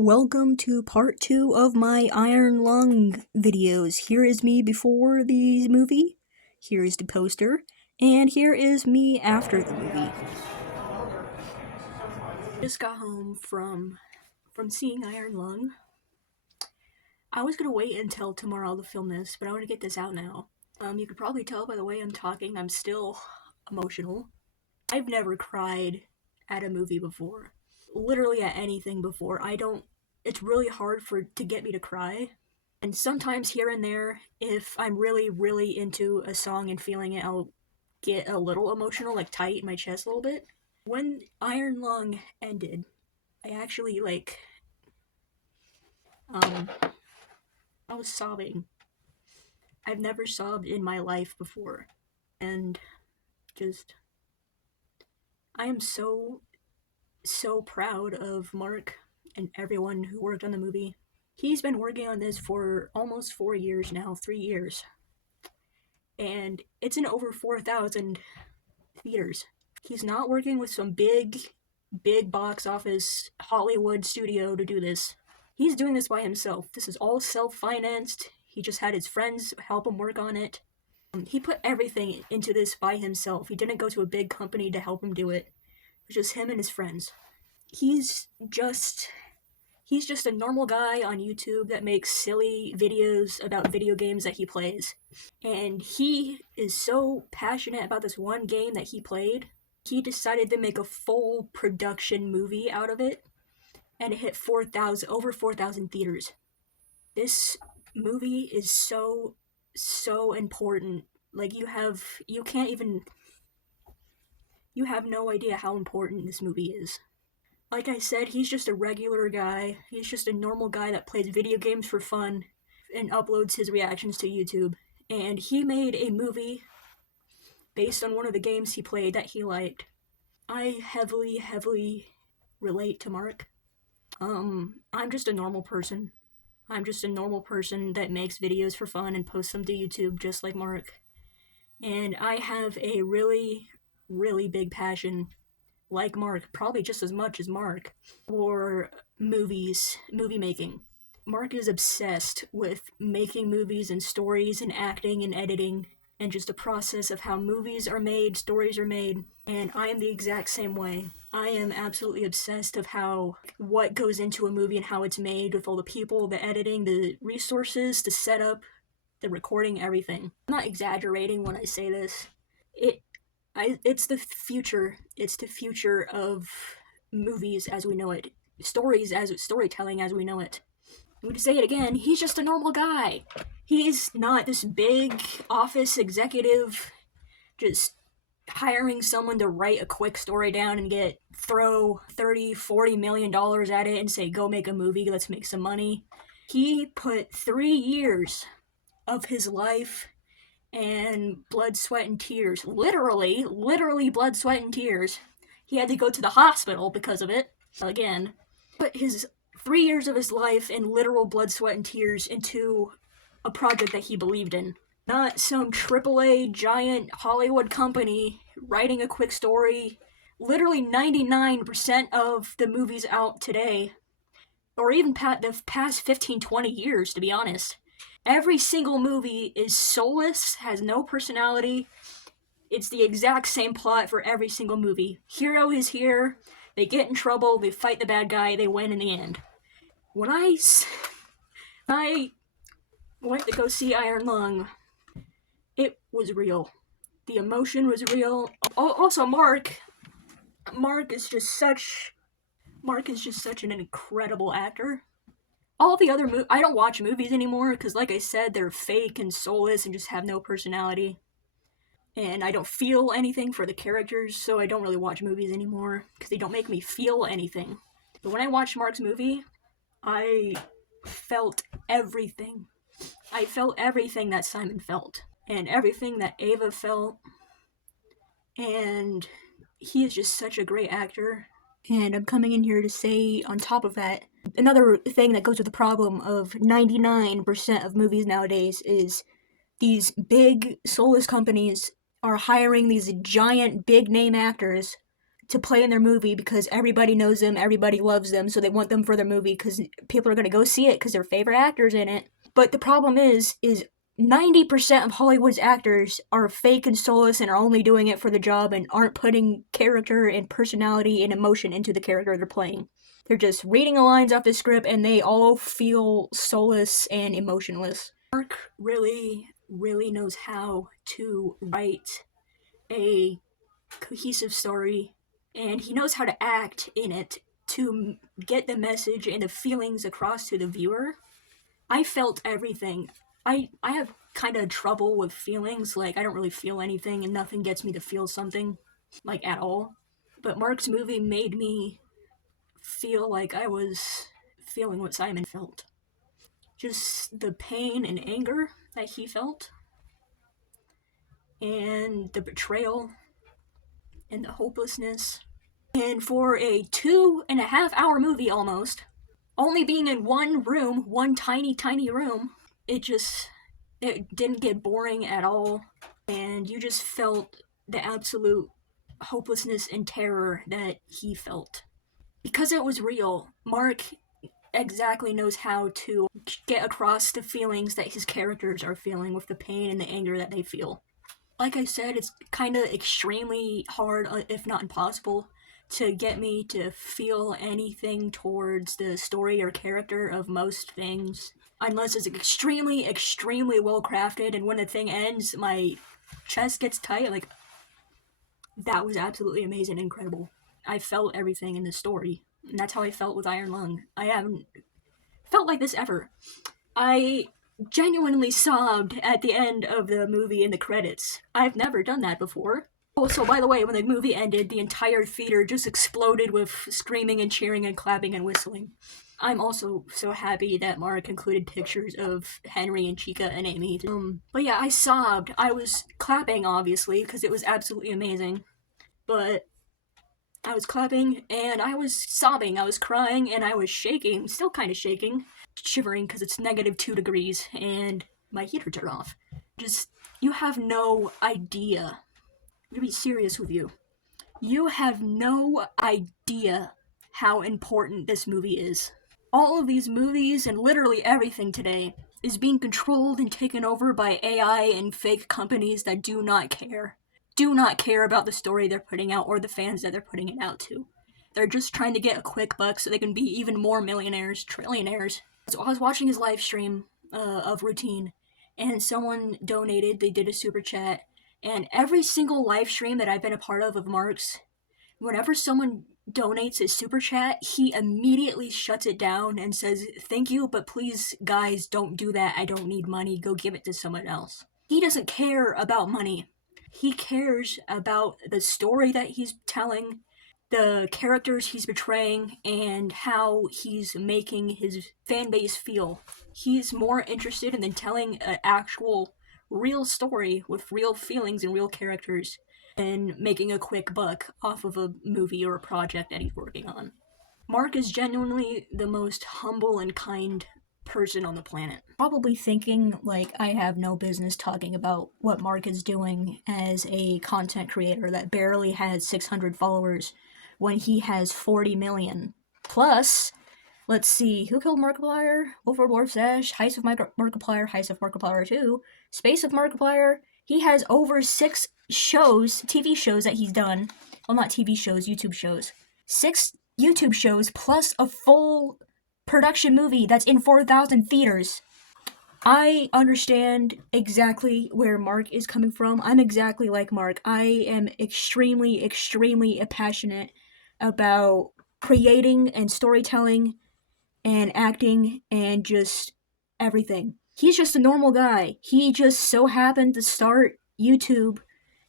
Welcome to part 2 of my Iron Lung videos. Here is me before the movie, here is the poster, and here is me after the movie. Just got home from seeing Iron Lung. I was gonna wait until tomorrow to film this, but I want to get this out now. You could probably tell by the way I'm talking, I'm still emotional. I've never cried at a movie before. Literally at anything before. It's really hard to get me to cry. And sometimes here and there, if I'm really, really into a song and feeling it, I'll get a little emotional, like tight in my chest a little bit. When Iron Lung ended, I actually, I was sobbing. I've never sobbed in my life before. And I am so proud of Mark and everyone who worked on the movie. He's been working on this for almost 4 years now, 3 years. And it's in over 4,000 theaters. He's not working with some big box office Hollywood studio to do this. He's doing this by himself. This is all self-financed. He just had his friends help him work on it. He put everything into this by himself. He didn't go to a big company to help him do it. It was just him and his friends. He's just a normal guy on YouTube that makes silly videos about video games that he plays. And he is so passionate about this one game that he played, he decided to make a full production movie out of it, and it hit over 4,000 theaters. This movie is so important. Like, you have no idea how important this movie is. Like I said, he's just a regular guy. He's just a normal guy that plays video games for fun and uploads his reactions to YouTube. And he made a movie based on one of the games he played that he liked. I heavily relate to Mark. I'm just a normal person. I'm just a normal person that makes videos for fun and posts them to YouTube just like Mark. And I have a really big passion, like Mark, probably just as much as Mark, for movie making. Mark is obsessed with making movies and stories and acting and editing and just the process of how movies are made, stories are made, and I am the exact same way. I am absolutely obsessed of what goes into a movie and how it's made, with all the people, the editing, the resources, the setup, the recording, everything. I'm not exaggerating when I say this. It's the future. It's the future of movies as we know it. Storytelling as we know it. I'm gonna say it again, he's just a normal guy. He's not this big office executive just hiring someone to write a quick story down and throw $30-40 million at it and say, go make a movie, let's make some money. He put 3 years of his life and blood, sweat, and tears. Literally blood, sweat, and tears. He had to go to the hospital because of it. Again, put his 3 years of his life and literal blood, sweat, and tears into a project that he believed in. Not some AAA giant Hollywood company writing a quick story. Literally 99% of the movies out today, or even the past 15-20 years, to be honest, every single movie is soulless, has no personality. It's the exact same plot for every single movie. Hero is here, they get in trouble, they fight the bad guy, they win in the end. When I went to go see Iron Lung, it was real. The emotion was real. Also, Mark is just such an incredible actor. All the other I don't watch movies anymore because, like I said, they're fake and soulless and just have no personality. And I don't feel anything for the characters, so I don't really watch movies anymore because they don't make me feel anything. But when I watched Mark's movie, I felt everything. I felt everything that Simon felt, and everything that Ava felt, and he is just such a great actor. And I'm coming in here to say, on top of that, another thing that goes with the problem of 99% of movies nowadays is these big soulless companies are hiring these giant big name actors to play in their movie because everybody knows them, everybody loves them, so they want them for their movie because people are going to go see it because their favorite actor's in it. But the problem is 90% of Hollywood's actors are fake and soulless and are only doing it for the job and aren't putting character and personality and emotion into the character they're playing. They're just reading the lines off the script and they all feel soulless and emotionless. Mark really knows how to write a cohesive story, and he knows how to act in it to get the message and the feelings across to the viewer. I felt everything. I have kind of trouble with feelings, like I don't really feel anything and nothing gets me to feel something, like at all. But Mark's movie made me feel like I was feeling what Simon felt. Just the pain and anger that he felt, and the betrayal, and the hopelessness. And for a 2.5-hour movie almost, only being in one room, one tiny room, it didn't get boring at all, and you just felt the absolute hopelessness and terror that he felt. Because it was real, Mark exactly knows how to get across the feelings that his characters are feeling with the pain and the anger that they feel. Like I said, it's kind of extremely hard, if not impossible, to get me to feel anything towards the story or character of most things, unless it's extremely well crafted, and when the thing ends, my chest gets tight, like, that was absolutely amazing and incredible. I felt everything in the story, and that's how I felt with Iron Lung. I haven't felt like this ever. I genuinely sobbed at the end of the movie in the credits. I've never done that before. Also, by the way, when the movie ended, the entire theater just exploded with screaming and cheering and clapping and whistling. I'm also so happy that Mark included pictures of Henry and Chica and Amy. But yeah, I sobbed. I was clapping, obviously, because it was absolutely amazing. But I was clapping, and I was sobbing, I was crying, and I was shaking, still kind of shaking, shivering because it's -2 degrees, and my heater turned off. You have no idea. I'm gonna be serious with you. You have no idea how important this movie is. All of these movies and literally everything today is being controlled and taken over by AI and fake companies that do not care about the story they're putting out or the fans that they're putting it out to. They're just trying to get a quick buck so they can be even more millionaires, trillionaires. So I was watching his live stream of Routine, and someone donated, they did a super chat, and every single live stream that I've been a part of Mark's, whenever someone donates a super chat, he immediately shuts it down and says, "Thank you, but please, guys, don't do that. I don't need money. Go give it to someone else." He doesn't care about money. He cares about the story that he's telling, the characters he's portraying, and how he's making his fan base feel. He's more interested in telling an actual real story with real feelings and real characters than making a quick buck off of a movie or a project that he's working on. Mark is genuinely the most humble and kind person on the planet. Probably thinking, like, I have no business talking about what Mark is doing as a content creator that barely has 600 followers when he has 40 million. Plus, let's see, Who Killed Markiplier? Wolford Warfstash, Heist of Markiplier, Heist of Markiplier 2, Space of Markiplier. He has over 6 shows, TV shows that he's done. Well, not TV shows, YouTube shows. 6 YouTube shows plus a full production movie that's in 4,000 theaters. I understand exactly where Mark is coming from. I'm exactly like Mark. I am extremely passionate about creating and storytelling and acting and just everything. He's just a normal guy. He just so happened to start YouTube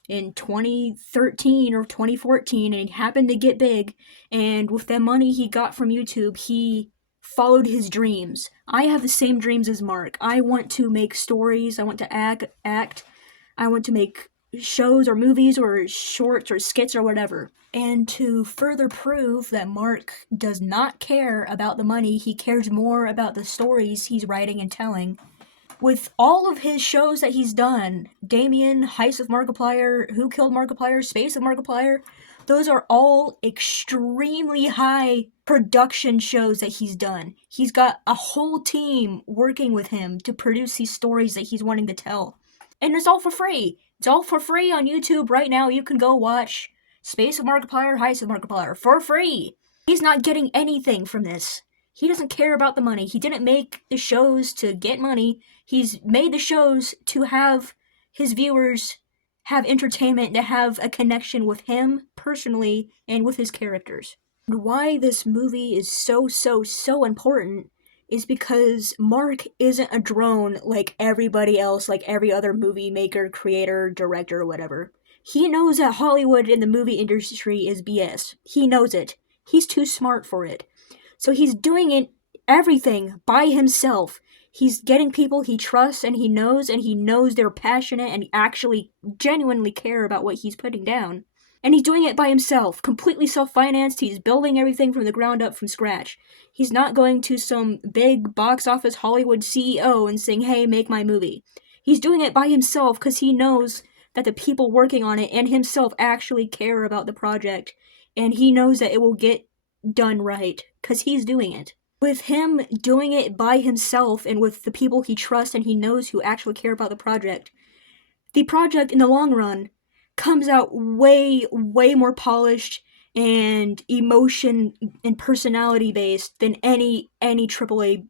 in 2013 or 2014 and happened to get big, and with the money he got from YouTube, he followed his dreams. I have the same dreams as Mark. I want to make stories, I want to act, I want to make shows or movies or shorts or skits or whatever. And to further prove that Mark does not care about the money, he cares more about the stories he's writing and telling. With all of his shows that he's done, Damien, Heist of Markiplier, Who Killed Markiplier, Space of Markiplier, Those are all extremely high production shows that he's done. He's got a whole team working with him to produce these stories that he's wanting to tell. And it's all for free. It's all for free on YouTube right now. You can go watch Space of Markiplier, Heist of Markiplier for free. He's not getting anything from this. He doesn't care about the money. He didn't make the shows to get money. He's made the shows to have his viewers have entertainment, to have a connection with him personally and with his characters. And why this movie is so important is because Mark isn't a drone like everybody else, like every other movie maker, creator, director, whatever. He knows that Hollywood and the movie industry is BS. He knows it. He's too smart for it. So he's doing everything by himself. He's getting people he trusts and he knows they're passionate and actually genuinely care about what he's putting down. And he's doing it by himself, completely self-financed. He's building everything from the ground up from scratch. He's not going to some big box office Hollywood CEO and saying, hey, make my movie. He's doing it by himself because he knows that the people working on it and himself actually care about the project. And he knows that it will get done right because he's doing it. With him doing it by himself and with the people he trusts and he knows who actually care about the project in the long run comes out way more polished and emotion and personality based than any AAA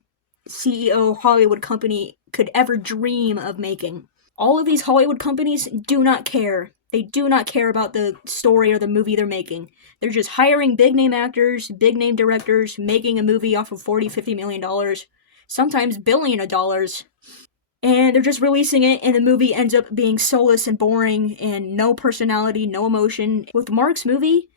CEO Hollywood company could ever dream of making. All of these Hollywood companies do not care. They do not care about the story or the movie they're making. They're just hiring big name actors, big name directors, making a movie off of $40-50 million, sometimes billion of dollars. And they're just releasing it, and the movie ends up being soulless and boring, and no personality, no emotion. With Mark's movie,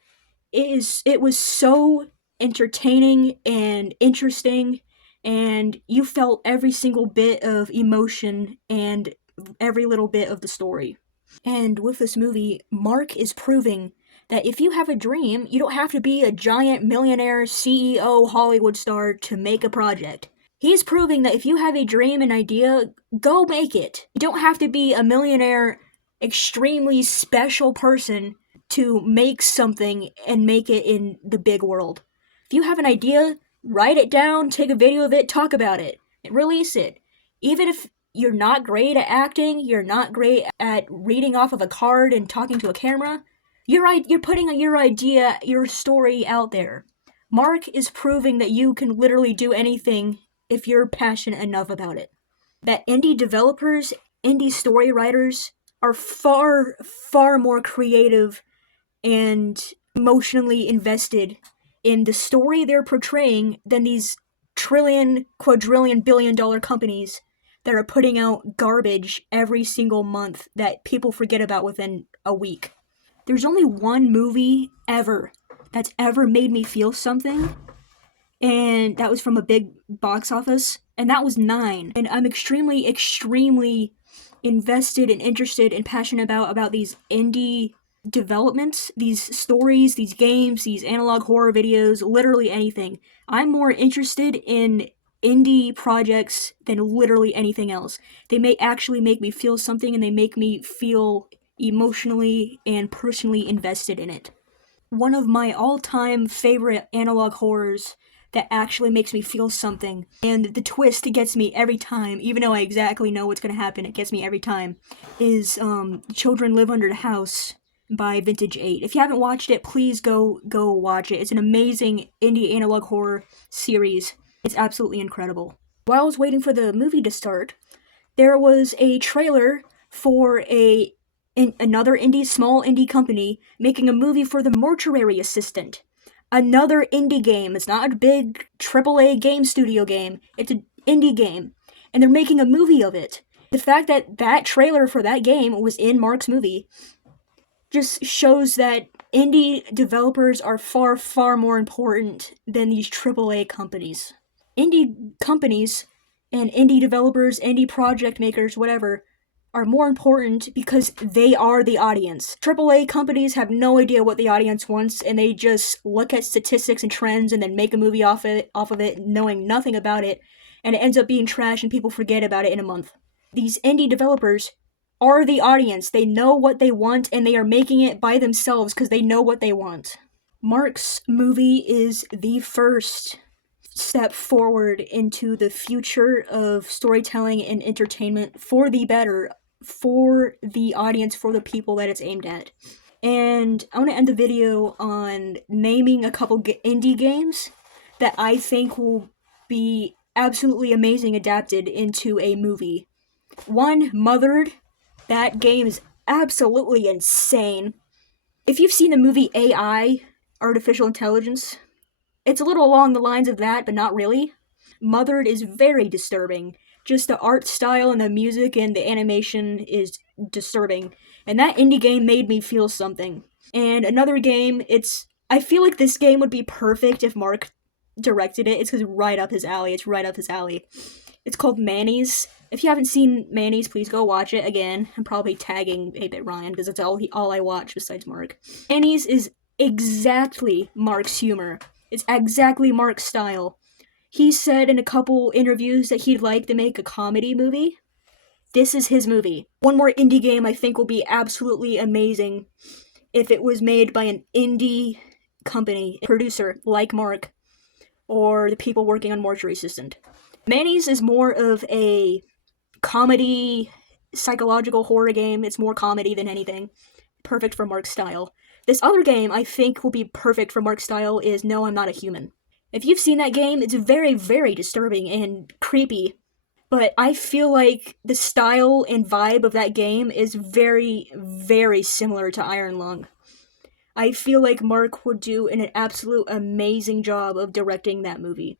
it was so entertaining and interesting, and you felt every single bit of emotion and every little bit of the story. And with this movie, Mark is proving that if you have a dream, you don't have to be a giant millionaire CEO Hollywood star to make a project. He's proving that if you have a dream, an idea, go make it. You don't have to be a millionaire, extremely special person to make something and make it in the big world. If you have an idea, write it down, take a video of it, talk about it, and release it. Even if you're not great at acting, you're not great at reading off of a card and talking to a camera, you're putting your idea, your story out there. Mark is proving that you can literally do anything if you're passionate enough about it. That indie developers, indie story writers are far more creative and emotionally invested in the story they're portraying than these trillion, quadrillion, billion-dollar companies that are putting out garbage every single month that people forget about within a week. There's only one movie that's ever made me feel something, and that was from a big box office, and that was 9. And I'm extremely invested and interested and passionate about these indie developments, these stories, these games, these analog horror videos, literally anything. I'm more interested in indie projects than literally anything else. They may actually make me feel something, and they make me feel emotionally and personally invested in it. One of my all-time favorite analog horrors that actually makes me feel something, and the twist gets me every time, even though I exactly know what's going to happen, it gets me every time, is Children Live Under the House by Vintage 8. If you haven't watched it, please go watch it. It's an amazing indie analog horror series. It's absolutely incredible. While I was waiting for the movie to start, there was a trailer for another small indie company making a movie for the Mortuary Assistant. Another indie game. It's not a big AAA game studio game. It's an indie game. And they're making a movie of it. The fact that that trailer for that game was in Mark's movie just shows that indie developers are far more important than these AAA companies. Indie companies and indie developers, indie project makers, whatever, are more important because they are the audience. AAA companies have no idea what the audience wants, and they just look at statistics and trends and then make a movie off of it, knowing nothing about it, and it ends up being trash and people forget about it in a month. These indie developers are the audience. They know what they want, and they are making it by themselves because they know what they want. Mark's movie is the first step forward into the future of storytelling and entertainment for the better, for the audience, for the people that it's aimed at. And I want to end the video on naming a couple indie games that I think will be absolutely amazing adapted into a movie. One, Mothered. That game is absolutely insane. If you've seen the movie AI, Artificial Intelligence, it's a little along the lines of that, but not really. Mothered is very disturbing. Just the art style and the music and the animation is disturbing. And that indie game made me feel something. And another game, I feel like this game would be perfect if Mark directed it. It's because right up his alley. It's right up his alley. It's called Manny's. If you haven't seen Manny's, please go watch it. Again, I'm probably tagging 8-Bit Ryan because it's all I watch besides Mark. Manny's is exactly Mark's humor. It's exactly Mark's style. He said in a couple interviews that he'd like to make a comedy movie. This is his movie. One more indie game I think will be absolutely amazing if it was made by an indie company, producer like Mark, or the people working on Mortuary Assistant. Manny's is more of a comedy, psychological horror game. It's more comedy than anything. Perfect for Mark's style. This other game I think will be perfect for Mark's style is No, I'm Not a Human. If you've seen that game, it's very, very disturbing and creepy. But I feel like the style and vibe of that game is very, very similar to Iron Lung. I feel like Mark would do an absolute amazing job of directing that movie.